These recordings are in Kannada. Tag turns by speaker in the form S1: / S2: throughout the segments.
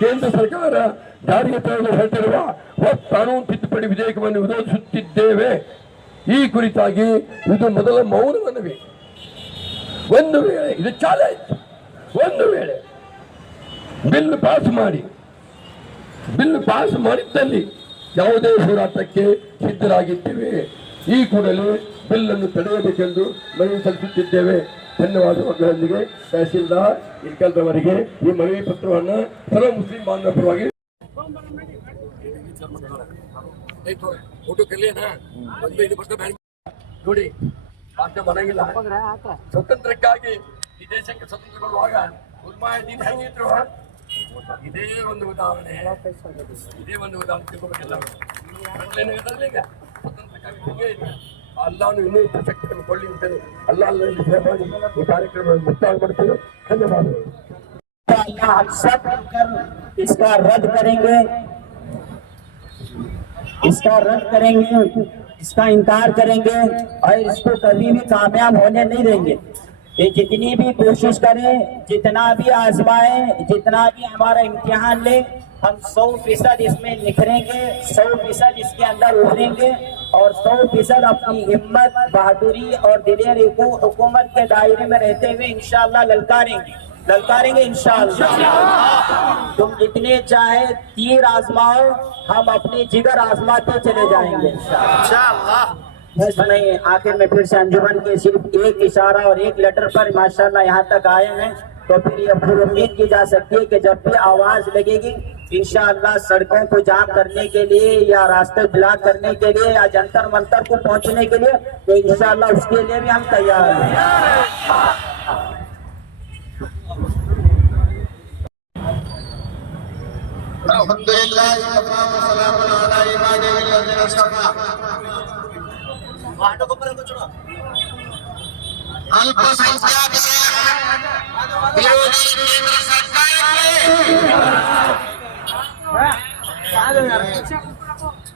S1: ಕೇಂದ್ರ ಸರ್ಕಾರ ಜಾರಿಗೆ ತರಲು ಹೊರಟಿರುವ ಹೊಸ ಕಾನೂನು ತಿದ್ದುಪಡಿ ವಿಧೇಯಕವನ್ನು ವಿರೋಧಿಸುತ್ತಿದ್ದೇವೆ. ಈ ಕುರಿತಾಗಿ ಇದು ಮೊದಲ ಮೌನವನ್ನವೇ. ಒಂದು ವೇಳೆ ಇದು ಚಾಲೆಂಜ್ ಒಂದು ವೇಳೆ ಬಿಲ್ ಪಾಸ್ ಮಾಡಿ, ಬಿಲ್ ಪಾಸ್ ಮಾಡಿದ್ದಲ್ಲಿ ಯಾವುದೇ ಹೋರಾಟಕ್ಕೆ ಸಿದ್ಧರಾಗಿದ್ದೇವೆ. ಈ ಕೂಡಲೇ ಬಿಲ್ ಅನ್ನು ತಡೆಯಬೇಕೆಂದು ಮನವಿ ಸಲ್ಲಿಸುತ್ತಿದ್ದೇವೆ. ಧನ್ಯವಾದಗಳೊಂದಿಗೆ ತಹಸೀಲ್ದಾರ್ ಇಲ್ಕಲ್ರವರಿಗೆ ಈ ಮನವಿ ಪತ್ರವನ್ನು ಸರ್ವ ಮುಸ್ಲಿಂ ಬಾಂಧವ ಪರವಾಗಿ ಫೋಟೋ ಕಲಿಯನಾ ಒಂದು ಐದು ವರ್ಷ ಬ್ಯಾಂಕ್ ನೋಡಿ ಭಾಷೆ ಮನಗಿಲ್ಲ. ಸ್ವತಂತ್ರಕ್ಕಾಗಿ ಈ ದೇಶಕ್ಕೆ ಸ್ವತಂತ್ರ ಕೊಡುವಾಗ ಉಲ್ಮಾಯದೀನ್ ಹೆಂಗಿದ್ರು ಇದೇ ಒಂದು ಉದಾಹರಣೆ. ಇದೇ ಒಂದು ಉದಾಹರಣೆ ತಿಳ್ಕೊಬೇಕಲ್ಲ. ಸ್ವತಂತ್ರಕ್ಕಾಗಿ ಹಿಂಗೆ ಇದೆ ಅಲ್ಲಾನು ಇನ್ನೂ ಹೆಚ್ಚು ಶಕ್ತಿಯನ್ನು ಕೊಳ್ಳಿ ಅಂತೇನೆ ಅಲ್ಲ ಅಲ್ಲಲ್ಲಿ ಸೇವೆ ಮಾಡಿ ಈ ಕಾರ್ಯಕ್ರಮ ಮುಕ್ತಾಯ ಮಾಡ್ತೇನೆ ಧನ್ಯವಾದಗಳು
S2: अल्लाह हम सब मिलकर इसका रद्द करेंगे इसका रद्द करेंगे इसका इनकार करेंगे और इसको कभी भी कामयाब होने नहीं देंगे ये जितनी भी कोशिश करें जितना भी आजमाए जितना भी हमारा इम्तिहान ले हम सौ फ़ीसद इसमें निखरेंगे सौ फ़ीसद इसके अंदर उभरेंगे और सौ फ़ीसद अपनी हिम्मत बहादुरी और दिलेर हुकूमत के दायरे में रहते हुए इंशाल्लाह ललकारेंगे। ललकारेंगे इंशाल्लाह। तुम जितने चाहे तीर आजमाओ हम अपने जिगर आजमाते चले जाएँगे। इंशाल्लाह। नहीं आखिर में फिर से अंजुमन के सिर्फ़ एक इशारा और एक लेटर पर माशाल्लाह यहाँ तक आए हैं तो फिर ये पूरी उम्मीद की जा सकती है कि जब भी आवाज़ लगेगी इंशाल्लाह सड़कों को जाम करने के लिए या रास्ते ब्लॉक करने के लिए या जंतर मंतर को पहुँचने के लिए तो इंशाल्लाह उसके लिए भी हम तैयार हैं।
S3: अल्पसंख्यक विरोधी केंद्र सरकार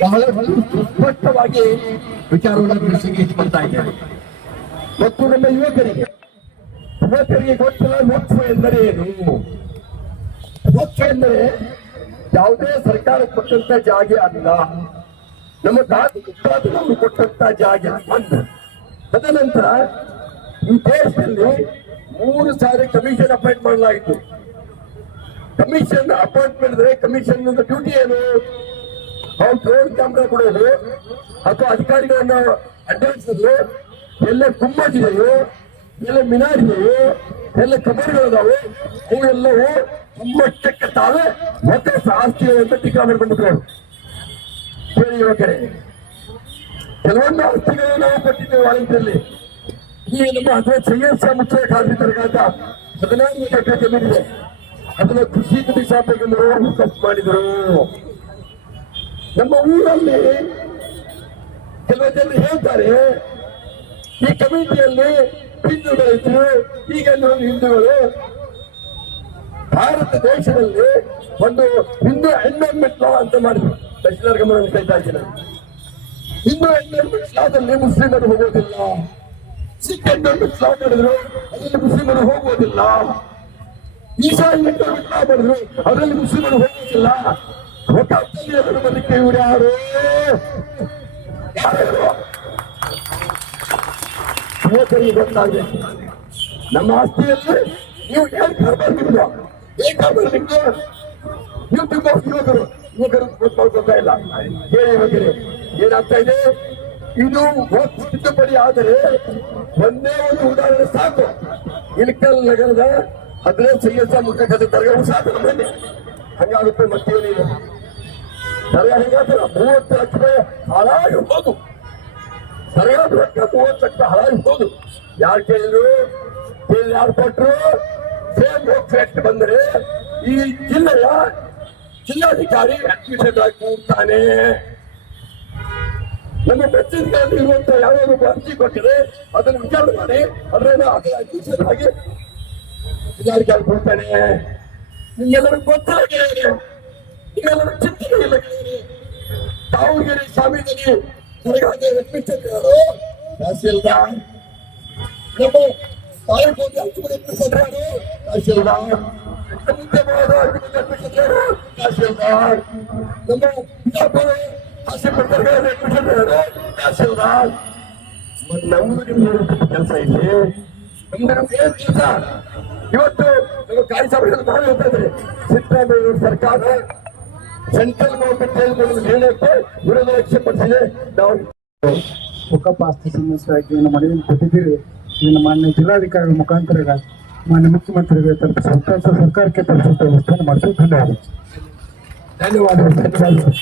S1: ಬಹಳ ಸ್ಪಷ್ಟವಾಗಿ ವಿಚಾರವನ್ನು ತಿಳಿಸಿಗೆ ಬರ್ತಾ ಇದ್ದೇವೆ ಮತ್ತು ನಮ್ಮ ಯುವಕರಿಗೆ ಯುವಕರಿಗೆ ಗೊತ್ತಿಲ್ಲ ಲೋತ್ವ ಎಂದರೆ ಏನು? ಲೋತ್ವ ಎಂದರೆ ಯಾವುದೇ ಸರ್ಕಾರ ಕೊಟ್ಟಂತ ಜಾಗ ಅಲ್ಲ. ನಮ್ಮ ದಾಖಲೆ ಮುತ್ತಾತನವರು ಕೊಟ್ಟಂತ ಜಾಗ ಒಂದು ತದನಂತರ ಈ ದೇಶದಲ್ಲಿ ಮೂರು ಸಾರಿ ಕಮಿಷನ್ ಅಪಾಯಿಂಟ್ ಮಾಡಲಾಯಿತು. ಕಮಿಷನ್ ಅಪಾಯಿಂಟ್ಮೆಂಟ್ ಕಮಿಷನ್ ಡ್ಯೂಟಿ ಏನು? ಅವ್ರು ಡ್ರೋನ್ ಕ್ಯಾಮ್ರಾ ಕೊಡೋದು, ಅಥವಾ ಅಧಿಕಾರಿಗಳನ್ನ ಅಡ್ಡಾಡಿಸೋದು, ಎಲ್ಲ ಗುಮ್ಮಟಿದೆಯೋ ಎಲ್ಲ ಮಿನಾರಿದೆಯೋ ಎಲ್ಲ ಕಬರ್ಗಳಿದಾವೆ ಅವೆಲ್ಲವೂ ಗುಮ್ಮಟ್ಟಕ್ಕೆ ತಾವೇ ಮತ್ತೆ ಆಸ್ತಿ ಅಂತ ಟೀಕಾ ಮಾಡ್ಕೊಂಡ್ಬಿಟ್ರು ಹೇಳಿ ಯುವಕರೇ. ಕೆಲವೊಂದು ಆಸ್ತಿಗಳು ನಾವು ಕೊಟ್ಟಿದ್ದೇವೆ ವಾರಂಟಿಯಲ್ಲಿ ಈ ನಮ್ಮ ಅಥವಾ ಸೈಯದ್ ಮುಖ್ಯ ತರಗತ ಹದಿನಾರು ಎಕರೆ ಜಮೀನಿದೆ ಅದನ್ನ ಕೃಷಿ ಕಮಿಷನ್ ತಪ್ಪು ಮಾಡಿದರು. ನಮ್ಮ ಊರಲ್ಲಿ ಕೆಲವು ಜನರು ಹೇಳ್ತಾರೆ, ಈ ಕಮಿಟಿಯಲ್ಲಿ ಹಿಂದೂಗಳಿದ್ರು ಈಗ ನಾವು ಹಿಂದೂಗಳು, ಭಾರತ ದೇಶದಲ್ಲಿ ಒಂದು ಹಿಂದೂ ಎನ್ವೈರ್ಮೆಂಟ್ ಲಾ ಅಂತ ಮಾಡಿದ್ರು. ತಹಶೀಲ್ದಾರ್ ಗಮನ ಕೈತಾ ಇದ್ದೀನಿ. ಹಿಂದೂ ಎನ್ವೈರ್ಮೆಂಟ್ ಲಾದಲ್ಲಿ ಮುಸ್ಲಿಮರು ಹೋಗೋದಿಲ್ಲ ಸಿಖ್ ಎನ್ವೈರ್ಮೆಂಟ್ ಲಾ ಮಾಡಿದ್ರು, ಅದರಲ್ಲಿ ಮುಸ್ಲಿಮರು ಹೋಗೋದಿಲ್ಲ ಈಶಾ ಎನ್ವೈರ್ಮೆಂಟ್ ಲಾ ಮಾಡಿದ್ರು, ಅದರಲ್ಲಿ ಮುಸ್ಲಿಮರು ಹೋಗೋದಿಲ್ಲ ಬದುಕೆ ಇವರು ಯಾರು ಯುವಕರಿಗೆ ನಮ್ಮ ಆಸ್ತಿಯಲ್ಲಿ ನೀವು ಏನ್ ಕಾರ್ಬಾರ್ ಈ ಏನ್ ಕಾರ್ಬಾರ್ ನಿಮ್ದು ನೀವು ತುಂಬಾ ಯುವಕರು ಯುವಕರು ಗೊತ್ತಾಗ್ತಾ ಇಲ್ಲ. ಹೇಳಿ ಯುವಕರೇ ಏನಾಗ್ತಾ ಇದೆ? ಇದು ತಿದ್ದುಪಡಿ ಆದರೆ ಒಂದೇ ಒಂದು ಉದಾಹರಣೆ ಸಾಕು. ಇಲ್ಕಲ್ ನಗರದ ಹದಿನೈದು ಸೈಯದ್ ಮುಖ್ಯ ತರಗತಿ ಸಾಕು ನಮ್ಮಲ್ಲಿ. ಹಂಗಾಗುತ್ತೆ ಮತ್ತೇನಿಲ್ಲ. ಸರ್ಗ ಹೇಗಾದ್ರೆ ಮೂವತ್ತು ಲಕ್ಷ ರೂಪಾಯಿ ಹಾಳಾಗಿ ಹೋದು ಸರಿಯಾದ ರೊಕ್ಕ ಮೂವತ್ತು ಲಕ್ಷ ಹಾಳಾಗಿ ಹೋದು ಯಾರು ಕೇಳಿದ್ರು? ಕೇಳಿ ಯಾರು ಕೊಟ್ರು? ಸೇಮ್ ಫ್ಯಾಕ್ಟ್ ಬಂದರೆ ಈ ಜಿಲ್ಲೆಯ ಜಿಲ್ಲಾಧಿಕಾರಿ ಅಡ್ಮಿಷನ್ ಆಗಿ ಕೂರ್ತಾನೆ ನಮ್ಮ ಪ್ರತಿನಿಧಿಗಳಲ್ಲಿ ಇರುವಂತ ಯಾವ್ಯಾವ ಅರ್ಜಿ ಕೊಟ್ಟಿದೆ, ಅದನ್ನು ವಿಚಾರ ಮಾಡಿ ಅದನ್ನ ಆಗಿ ಜಿಲ್ಲಾಧಿಕಾರಿ ಕೊಡ್ತಾನೆ. ನಿಮ್ಗೆಲ್ಲರೂ ಗೊತ್ತಿಲ್ಲ ಗೆಳೆಯರೆ ನಿಮ್ಗೆಲ್ಲರೂ ಚಿಂತನೆ ಇಲ್ಲ ತಾವೂರಿಗೆರೆ ಸ್ವಾಮೀಜಿಗೆ ಹೊರಗಾಗೆ ರತ್ನಚಂದ್ರರು ತಹಸೀಲ್ದಾರ್, ನಮ್ಮ ತಾಲೂಕು ಅಂತಿಮರು ತಹಸೀಲ್ದಾರ್ ತಹಸೀಲ್ದಾರ್, ನಮ್ಮ ಬಿಜಾಪುರ ಹಾಸ್ಯಪಡ್ತಾರೆ ತಹಸೀಲ್ದಾರ್, ಮತ್ತೆ ನಮ್ದು ನಿಮ್ದು ಕೆಲಸ ಇಲ್ಲಿ. ನಮ್ದು ನಮ್ದು ಏನ್ ಕೆಲಸ. ಇವತ್ತು ನಮ್ಮ ಕಾರ್ಯಸಭೆಯಲ್ಲಿ ಹೇಳ್ತಾ ಇದ್ದೇನೆ, ಸಿದ್ದರಾಮಯ್ಯ ಸರ್ಕಾರ ಸೆಂಟ್ರಲ್ ಗೌರ್ಮೆಂಟ್ ಹೇಳಿಕೊಂಡು ಹೇಳಕ್ಕೆ ವಿರೋಧ ವ್ಯಕ್ತಪಡಿಸಿದೆ ನಾವು
S4: ಸಮಸ್ಯೆಯಾಗಿ ಏನು ಮನವಿಯನ್ನು ಕೊಟ್ಟಿದ್ದೀರಿ ಇದನ್ನು ಮಾನ್ಯ ಜಿಲ್ಲಾಧಿಕಾರಿಗಳ ಮುಖಾಂತರ ಮಾನ್ಯ ಮುಖ್ಯಮಂತ್ರಿಗೆ ಸರ್ಕಾರ ಸರ್ಕಾರಕ್ಕೆ ತಲುಪಿಸುವ ವ್ಯವಸ್ಥೆಯನ್ನು ಮಾಡಿಸಲು ಧನ್ಯವಾದ
S1: ಧನ್ಯವಾದಗಳು